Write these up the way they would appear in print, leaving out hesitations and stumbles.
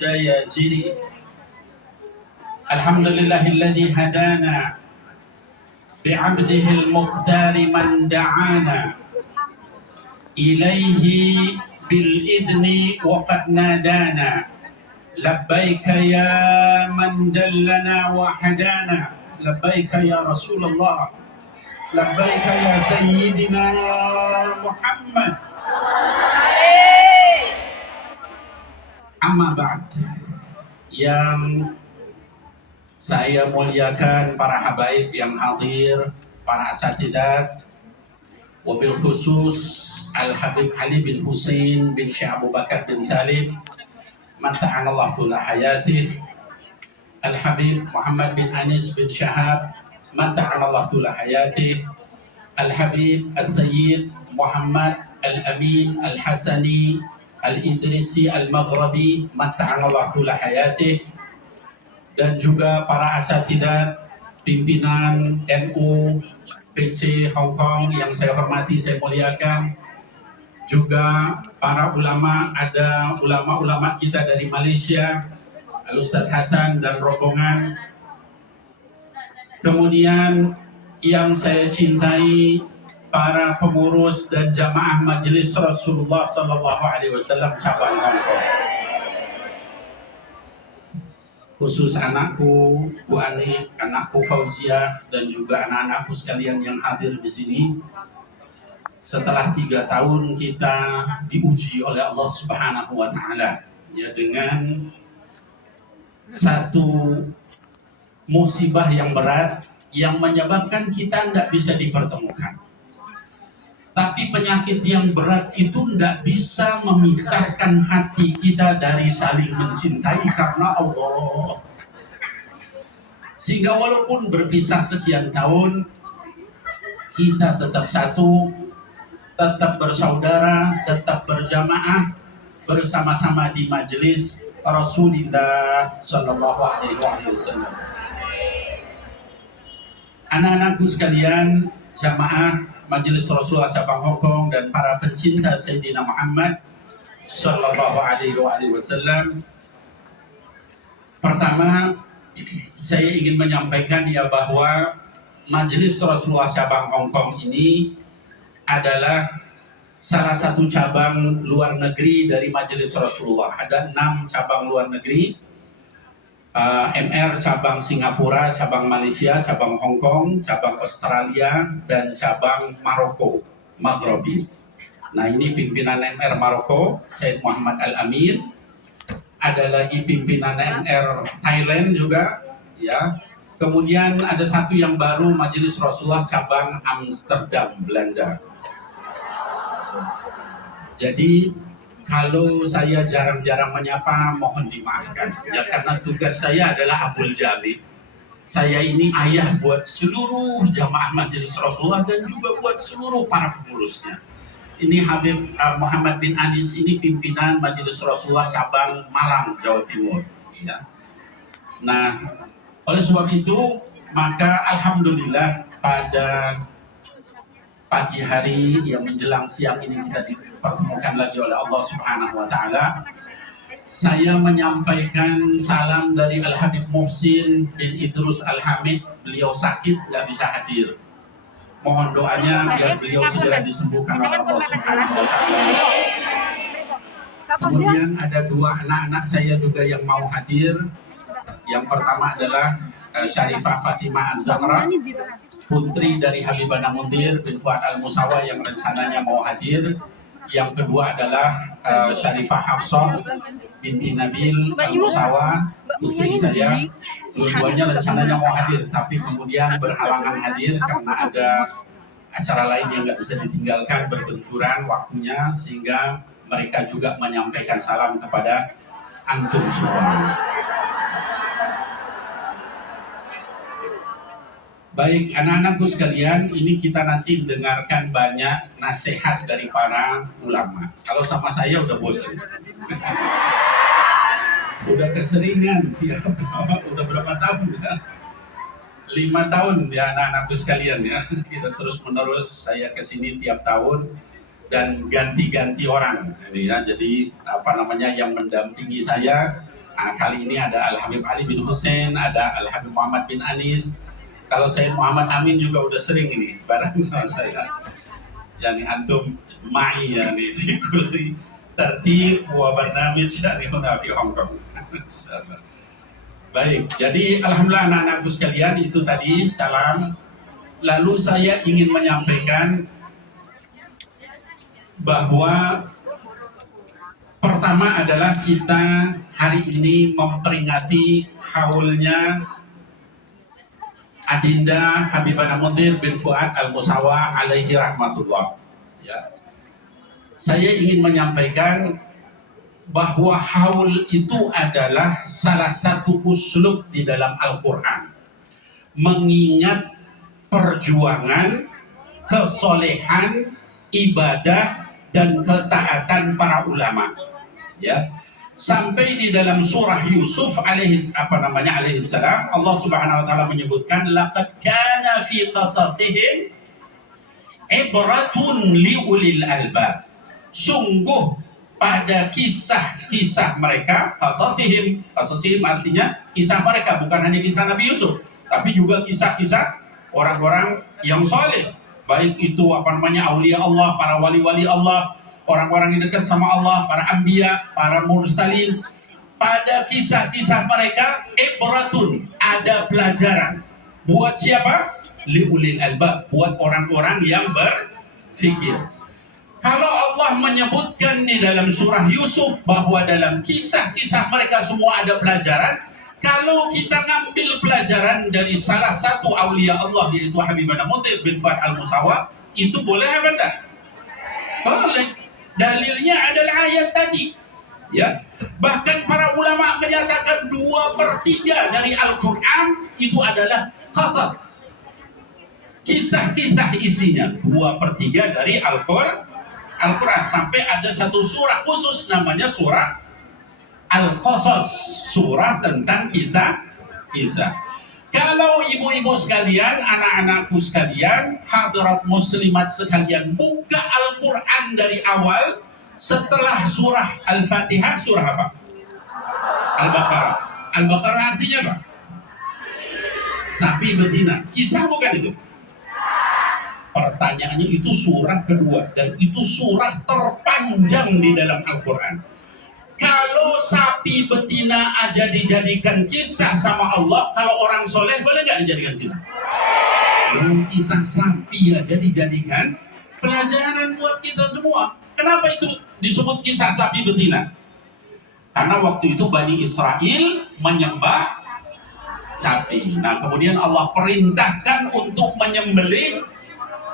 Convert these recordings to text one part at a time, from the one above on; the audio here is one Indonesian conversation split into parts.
daya jiri. Alhamdulillahilladzi hadana bi'abdihil mukhtari man da'ana ilaihi bil idni wa qad nadana. Labbaika ya man dallana wa hadana. Labbaika ya Rasulullah. Labbaika ya Sayyidina Muhammad. Amma ba'd. Yang saya muliakan para habaib yang hadir, para asatidat, wabil khusus Al-Habib Ali bin Husain bin Syekh Abu Bakar bin Salim, mata'anallahu tula hayatih. Al-Habib Muhammad bin Anis bin Syahab, mata'anallahu tula hayatih. Al-Habib As-Sayyid Muhammad Al-Amin Al-Hasani Al-Idrisi Al-Maghrabi, mata'anallahu tula hayatih. Dan juga para asatidat, pimpinan NU PC Hong Kong yang saya hormati, saya muliakan. Juga para ulama, ada ulama-ulama kita dari Malaysia, Al-Ustaz Hasan dan rombongan. Kemudian yang saya cintai, para pengurus dan jamaah Majelis Rasulullah SAW cabang Hong Kong. Khusus anakku, Bu Ani, anakku Fauziah, dan juga anak-anakku sekalian yang hadir di sini. Setelah 3 tahun kita diuji oleh Allah Subhanahu wa Ta'ala, ya, dengan satu musibah yang berat yang menyebabkan kita tidak bisa dipertemukan. Tapi penyakit yang berat itu tidak bisa memisahkan hati kita dari saling mencintai karena Allah. Sehingga walaupun berpisah sekian tahun, kita tetap satu, tetap bersaudara, tetap berjamaah bersama-sama di majelis Rasulullah Sallallahu Alaihi Wasallam. Anak-anakku sekalian, jamaah Majelis Rasulullah cabang Hong Kong dan para pencinta Sayyidina Muhammad Sallallahu Alaihi Wasallam. Pertama, saya ingin menyampaikan ya bahwa Majelis Rasulullah cabang Hong Kong ini adalah salah satu cabang luar negeri dari Majelis Rasulullah. Ada 6 cabang luar negeri. MR cabang Singapura, cabang Malaysia, cabang Hong Kong, cabang Australia, dan cabang Maroko, Maghrabi. Nah, ini pimpinan MR Maroko, Said Muhammad Al-Amin. Ada lagi pimpinan MR Thailand juga, ya. Kemudian ada satu yang baru, Majelis Rasulullah cabang Amsterdam, Belanda. Jadi kalau saya jarang-jarang menyapa, mohon dimaafkan. Ya, karena tugas saya adalah Abul Jalib. Saya ini ayah buat seluruh jamaah Majelis Rasulullah dan juga buat seluruh para pengurusnya. Ini Habib Muhammad bin Anis, ini pimpinan Majelis Rasulullah cabang Malang, Jawa Timur. Ya. Nah, oleh sebab itu, maka alhamdulillah pada pagi hari yang menjelang siang ini kita dipertemukan lagi oleh Allah Subhanahu wa Ta'ala. Saya menyampaikan salam dari Al-Habib Muhsin bin Idrus Al-Hamid. Beliau sakit, nggak bisa hadir. Mohon doanya biar beliau segera disembuhkan oleh Allah Subhanahu wa Ta'ala. Kemudian ada 2 anak-anak saya juga yang mau hadir. Yang pertama adalah Syarifah Fatimah Az-Zahra, putri dari Habibana Mundir bin Fuad Al-Musawa yang rencananya mau hadir. Yang kedua adalah Syarifah Hafsah binti Nabil Al-Musawa, putri saya. Dua-duanya rencananya mau hadir, tapi kemudian berhalangan hadir karena ada acara lain yang nggak bisa ditinggalkan, berbenturan waktunya, sehingga mereka juga menyampaikan salam kepada antum semua. Baik, anak-anakku sekalian, ini kita nanti dengarkan banyak nasihat dari para ulama. Kalau sama saya udah bosan. Udah keseringan, ya, udah berapa tahun ya? 5 tahun ya anak-anakku sekalian ya. Kita terus menerus saya kesini tiap tahun dan ganti-ganti orang. Ini ya, jadi yang mendampingi saya Nah, kali ini ada Al-Habib Ali bin Hussein, ada Al-Habib Muhammad bin Anis. Kalau saya Muhammad Amin juga udah sering ini bareng sama saya. Yani antum ma'i yani fi kulli tertib wa barnamij yani huna fi Hong Kong. Insyaallah. Baik, jadi alhamdulillah anak-anakku sekalian, itu tadi salam. Lalu saya ingin menyampaikan bahwa pertama adalah kita hari ini memperingati haulnya Adinda Habibana Mundir bin Fuad Al-Musawa alaihi rahmatullah. Ya. Saya ingin menyampaikan bahwa haul itu adalah salah satu uslub di dalam Al-Quran, mengingat perjuangan, kesolehan, ibadah, dan ketaatan para ulama. Ya, sampai di dalam surah Yusuf alaihi salam, Allah Subhanahu wa taala menyebutkan laqad kana fi qasasihim ibratun liulil albab. Sungguh pada kisah-kisah mereka, qasasihim artinya kisah mereka, bukan hanya kisah Nabi Yusuf, tapi juga kisah-kisah orang-orang yang saleh, baik itu aulia Allah, para wali-wali Allah, orang-orang yang dekat sama Allah, para anbiya, para mursalin. Pada kisah-kisah mereka ibratun, ada pelajaran. Buat siapa? Liulil albab, buat orang-orang yang berfikir. Kalau Allah menyebutkan di dalam surah Yusuf bahwa dalam kisah-kisah mereka semua ada pelajaran, kalau kita ngambil pelajaran dari salah satu aulia Allah yaitu Habibana Mundir bin Fuad Al-Musawa, itu boleh apa enggak? Boleh. Dalilnya adalah ayat tadi. Ya. Bahkan para ulama menyatakan 2/3 dari Al-Quran itu adalah qasas. Kisah-kisah isinya 2/3 dari Al-Quran. Sampai ada satu surah khusus namanya surah Al-Qasas, surah tentang kisah-kisah. Kalau ibu-ibu sekalian, anak-anakku sekalian, hadirat muslimat sekalian, buka Al-Quran dari awal, setelah surah Al-Fatihah, surah apa? Al-Baqarah. Al-Baqarah artinya apa? Sapi betina. Kisah bukan itu? Pertanyaannya, itu surah kedua, dan itu surah terpanjang di dalam Al-Quran. Kalau sapi betina aja dijadikan kisah sama Allah, kalau orang soleh boleh nggak dijadikan kisah? Kisah sapi aja dijadikan pelajaran buat kita semua. Kenapa itu disebut kisah sapi betina? Karena waktu itu Bani Israel menyembah sapi. Nah, kemudian Allah perintahkan untuk menyembelih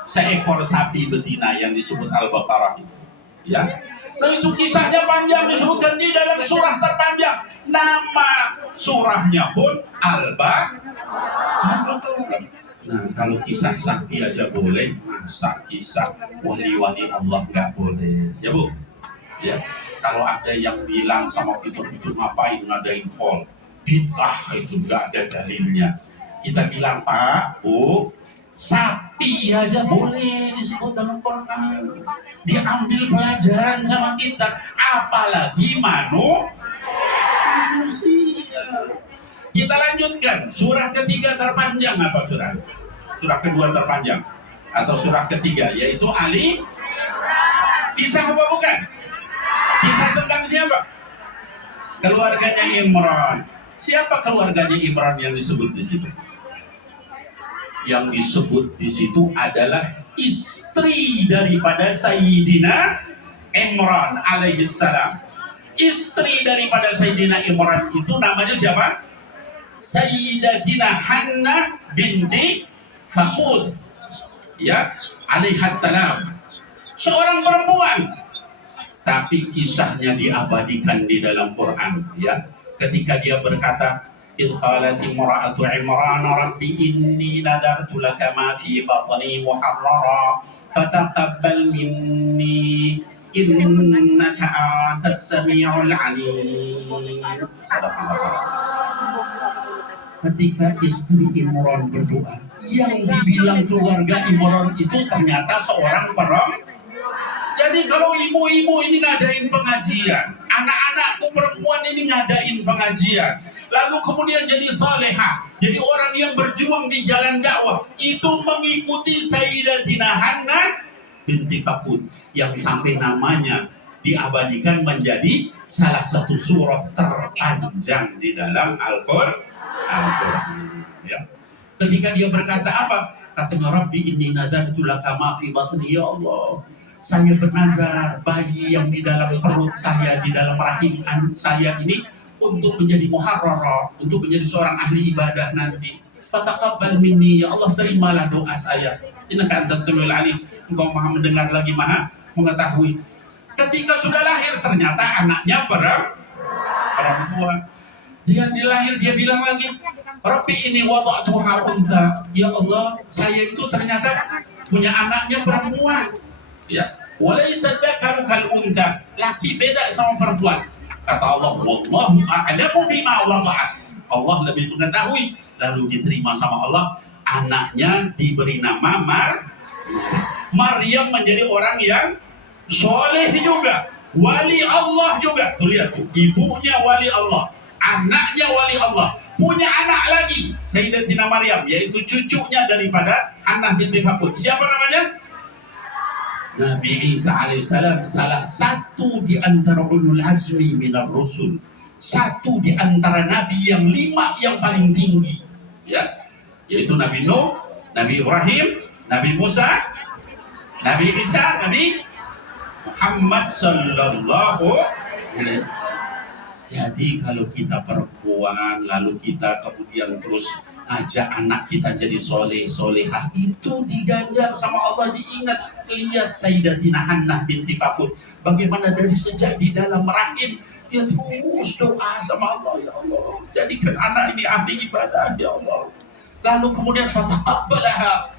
seekor sapi betina yang disebut Al-Baqarah itu. Ya. Nah, itu kisahnya panjang, disebutkan di dalam surah terpanjang. Nama surahnya pun Al-Baqarah. Nah, kalau kisah sapi aja boleh, masa kisah wali-wali Allah nggak boleh? Ya Bu? Ya. Kalau ada yang bilang sama kita itu ngapain ngadain fall, bid'ah, itu nggak ada dalilnya. Kita bilang, Pak, Bu, sapi aja boleh disebut dalam Quran, diambil pelajaran sama kita, apalagi manusia. Kita lanjutkan, surah ketiga terpanjang apa surah? Surah kedua terpanjang atau surah ketiga, yaitu Ali. Kisah apa bukan? Kisah tentang siapa? Keluarganya Imran. Siapa keluarganya Imran yang disebut di situ? Yang disebut di situ adalah istri daripada Sayyidina Imran alaihissalam. Istri daripada Sayyidina Imran itu namanya siapa? Sayyidatina Hannah binti Fakhud, ya, alaihissalam. Seorang perempuan, tapi kisahnya diabadikan di dalam Quran, ya. Ketika dia berkata, إذ قالت امرأة عمران رب إني نذرت لك ما في بطني محررا فتقبل مني إنك أنت السميع العليم. Ketika istri Imran berdoa, yang dibilang keluarga Imran itu ternyata seorang perempuan. Jadi kalau ibu-ibu ini ngadain pengajian, anak anakku perempuan ini ngadain pengajian, lalu kemudian jadi salehah, jadi orang yang berjuang di jalan dakwah, itu mengikuti Sayyidatina Hannah binti Fakut yang sampai namanya diabadikan menjadi salah satu surah terpanjang di dalam Al-Qur'an. Ya. Ketika dia berkata apa? Katanya Rabbi inni nadartu laka ma fi batni, ya Allah, saya bernazar bayi yang di dalam perut saya, di dalam rahim saya ini untuk menjadi muharrarah, untuk menjadi seorang ahli ibadah nanti. Fataqabbal minni, ya Allah, terimalah doa saya. Innaka antas samiul alim, engkau maha mendengar lagi maha mengetahui. Ketika sudah lahir ternyata anaknya perempuan. Dia dilahir, dia bilang lagi, Rabbi ini wada'tuha unta, ya Allah, saya itu ternyata punya anaknya perempuan. Ya, walaysa dzakaru kal unta, laki beda sama perempuan. Kata Allah, wallahu a'lamu bima wada'at. Allah lebih mengetahui. Lalu diterima sama Allah, anaknya diberi nama Maryam, menjadi orang yang soleh juga, wali Allah juga. Tuh lihat tuh, ibunya wali Allah, anaknya wali Allah, punya anak lagi Sayyidatina Maryam, yaitu cucunya daripada Hannah binti Fakut. Siapa namanya? Nabi Isa alaihissalam, salah satu di antara ulul azmi minar rusul, satu di antara nabi yang 5 yang paling tinggi, ya, yaitu Nabi Nuh, Nabi Ibrahim, Nabi Musa, Nabi Isa, Nabi Muhammad sallallahu alaihi wasallam. Jadi kalau kita perempuan lalu kita kemudian terus ajak anak kita jadi solehah, itu diganjar sama Allah, diingat. Lihat Sayyidatina Hannah binti Fakut, bagaimana dari sejak di dalam rahim dia terus doa sama Allah, ya Allah, jadikan anak ini ahli ibadah, ya Allah. Lalu kemudian fataqabbalaha,